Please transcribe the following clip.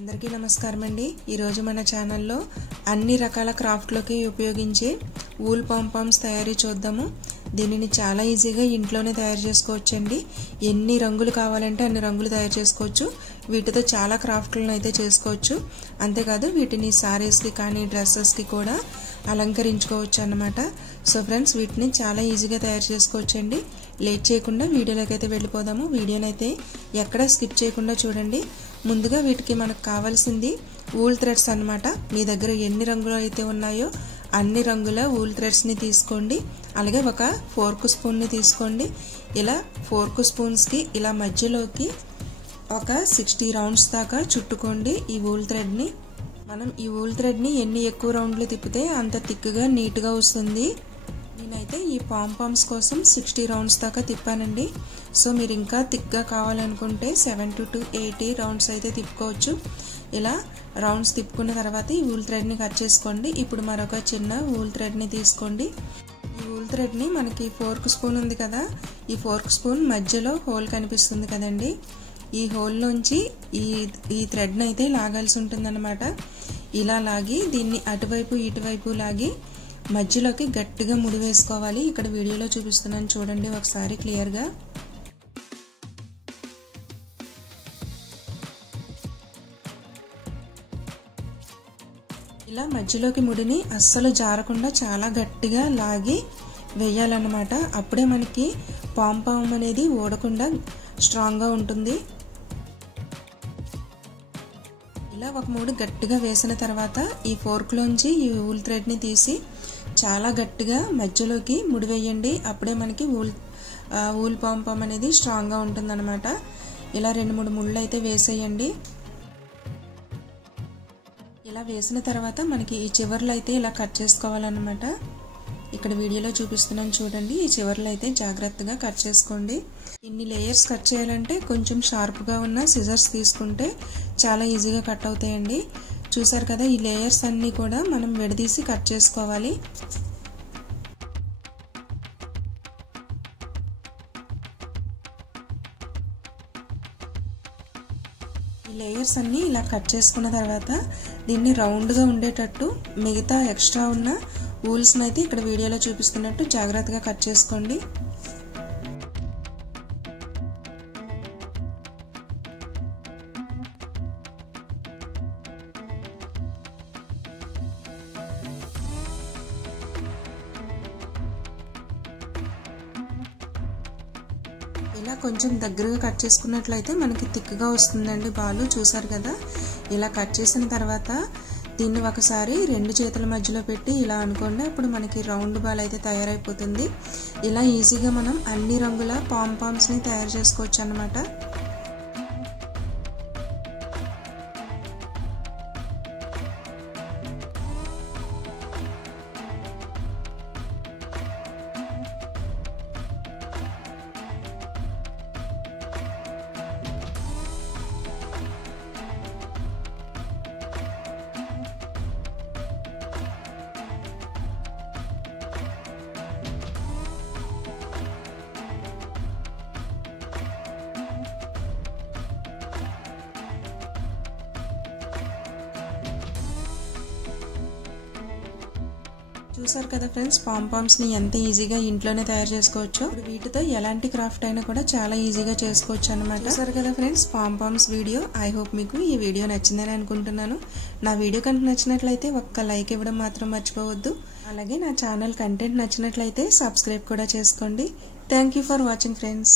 అందరికీ నమస్కారం అండి। ఈ రోజు మన ఛానల్లో అన్ని రకాల క్రాఫ్ట్ లోకి ఉపయోగించే వూల్ పాంపామ్స్ తయారీ చూద్దాము। దీనిని చాలా ఈజీగా ఇంట్లోనే తయారు చేసుకోవచ్చండి। ఎన్ని రంగులు కావాలంటే అన్ని రంగులు తయారు చేసుకోవచ్చు। వీటితో చాలా క్రాఫ్ట్లను అయితే చేసుకోవచ్చు। అంతే కాదు వీటిని సారీస్ కి కానీ డ్రెస్సెస్ కి కూడా అలంకరించుకోవచ్చు అన్నమాట। సో ఫ్రెండ్స్ వీటిని చాలా ఈజీగా తయారు చేసుకోవచ్చండి। లేట్ చేయకుండా వీడియోలోకి అయితే వెళ్ళిపోదాము। వీడియోని అయితే ఎక్కడ స్కిప్ చేయకుండా చూడండి। ముందుగా వీటికి మనకు కావాల్సింది వూల్ థ్రెడ్స్ అన్నమాట। మీ దగ్గర ఎన్ని రంగులు అయితే ఉన్నాయో అన్ని రంగుల వూల్ థ్రెడ్స్ ని తీసుకోండి। అలాగే ఒక ఫోర్క్ స్పూన్ ని తీసుకోండి। ఇలా ఫోర్క్ స్పూన్స్ కి ఇలా మధ్యలోకి ఒక 60 రౌండ్స్ దాకా చుట్టుకోండి ఈ వూల్ థ్రెడ్ ని। మనం ఈ వూల్ థ్రెడ్ ని ఎన్ని ఎక్కువ రౌండ్లు తిప్పితే అంత థిక్గా నీట్ గా వస్తుంది। నేనైతే ఈ పాంపామ్స్ కోసం 60 రౌండ్స్ దాకా తిప్పానండి। సో మీరు ఇంకా థిక్గా కావాలనుకుంటే 70 to 80 రౌండ్స్ అయితే తిప్పుకోవచ్చు। ఇలా రౌండ్స్ తిప్పుకున్న తర్వాత ఈ వూల్ థ్రెడ్ని కట్ చేసుకోండి। ఇప్పుడు మరొక చిన్న వూల్ థ్రెడ్ని తీసుకోండి। ఈ వూల్ థ్రెడ్ని మనకి ఫోర్క్ స్పూన్ ఉంది కదా, ఈ ఫోర్క్ స్పూన్ మధ్యలో హోల్ కనిపిస్తుంది కదండి, ఈ హోల్లోంచి ఈ థ్రెడ్ని అయితే లాగాల్సి ఉంటుందన్నమాట। ఇలా లాగి దీన్ని అటువైపు ఇటువైపు లాగి మధ్యలోకి గట్టిగా ముడి వేసుకోవాలి। ఇక్కడ వీడియోలో చూపిస్తున్నాను చూడండి ఒకసారి క్లియర్గా। ఇలా మధ్యలోకి ముడిని అస్సలు జారకుండా చాలా గట్టిగా లాగి వేయాలన్నమాట। అప్పుడే మనకి పాంపామ్ అనేది ఊడకుండా స్ట్రాంగ్గా ఉంటుంది। ఇలా ఒక ముడి గట్టిగా వేసిన తర్వాత ఈ ఫోర్క్లోంచి ఈ వూల్ థ్రెడ్ని తీసి చాలా గట్టిగా మధ్యలోకి ముడి వేయండి। అప్పుడే మనకి వూల్ పాంపామ్ అనేది స్ట్రాంగ్గా ఉంటుందన్నమాట। ఇలా 2-3 ముళ్ళు అయితే వేసేయండి। ఇలా వేసిన తర్వాత మనకి ఈ చివర్లు అయితే ఇలా కట్ చేసుకోవాలన్నమాట। ఇక్కడ వీడియోలో చూపిస్తున్నాను చూడండి, ఈ చివర్లు అయితే జాగ్రత్తగా కట్ చేసుకోండి। ఇన్ని లేయర్స్ కట్ చేయాలంటే కొంచెం షార్ప్గా ఉన్న సిజర్స్ తీసుకుంటే చాలా ఈజీగా కట్ అవుతాయండి। చూసారు కదా, ఈ లేయర్స్ అన్నీ కూడా మనం విడదీసి కట్ చేసుకోవాలి। ఈ లేయర్స్ అన్నీ ఇలా కట్ చేసుకున్న తర్వాత దీన్ని రౌండ్గా ఉండేటట్టు మిగతా ఎక్స్ట్రా ఉన్న వూల్స్ని అయితే ఇక్కడ వీడియోలో చూపిస్తున్నట్టు జాగ్రత్తగా కట్ చేసుకోండి। ఇలా కొంచెం దగ్గరగా కట్ చేసుకున్నట్లయితే మనకి థిక్గా వస్తుందండి బాలు। చూసారు కదా, ఇలా కట్ చేసిన తర్వాత దీన్ని ఒకసారి 2 చేతుల మధ్యలో పెట్టి ఇలా అనుకోండి, అప్పుడు మనకి రౌండ్ బాల్ అయితే తయారైపోతుంది। ఇలా ఈజీగా మనం అన్ని రంగుల పాంపామ్స్ని తయారు చేసుకోవచ్చు అన్నమాట। చూసారు కదా ఫ్రెండ్స్, పాంపామ్స్ ని ఎంత ఈజీగా ఇంట్లోనే తయారు చేసుకోవచ్చు। వీటితో ఎలాంటి క్రాఫ్ట్ అయినా కూడా చాలా ఈజీగా చేసుకోవచ్చు అన్నమాట। చూసారు కదా friends pompoms video. I hope మీకు ఈ వీడియో నచ్చిందని అనుకుంటున్నాను। నా వీడియో కనుక నచ్చినట్లయితే ఒక్క లైక్ ఇవ్వడం మాత్రం మర్చిపోవద్దు। అలాగే నా ఛానల్ కంటెంట్ నచ్చినట్లయితే సబ్స్క్రైబ్ కూడా చేసుకోండి। Thank you for watching friends.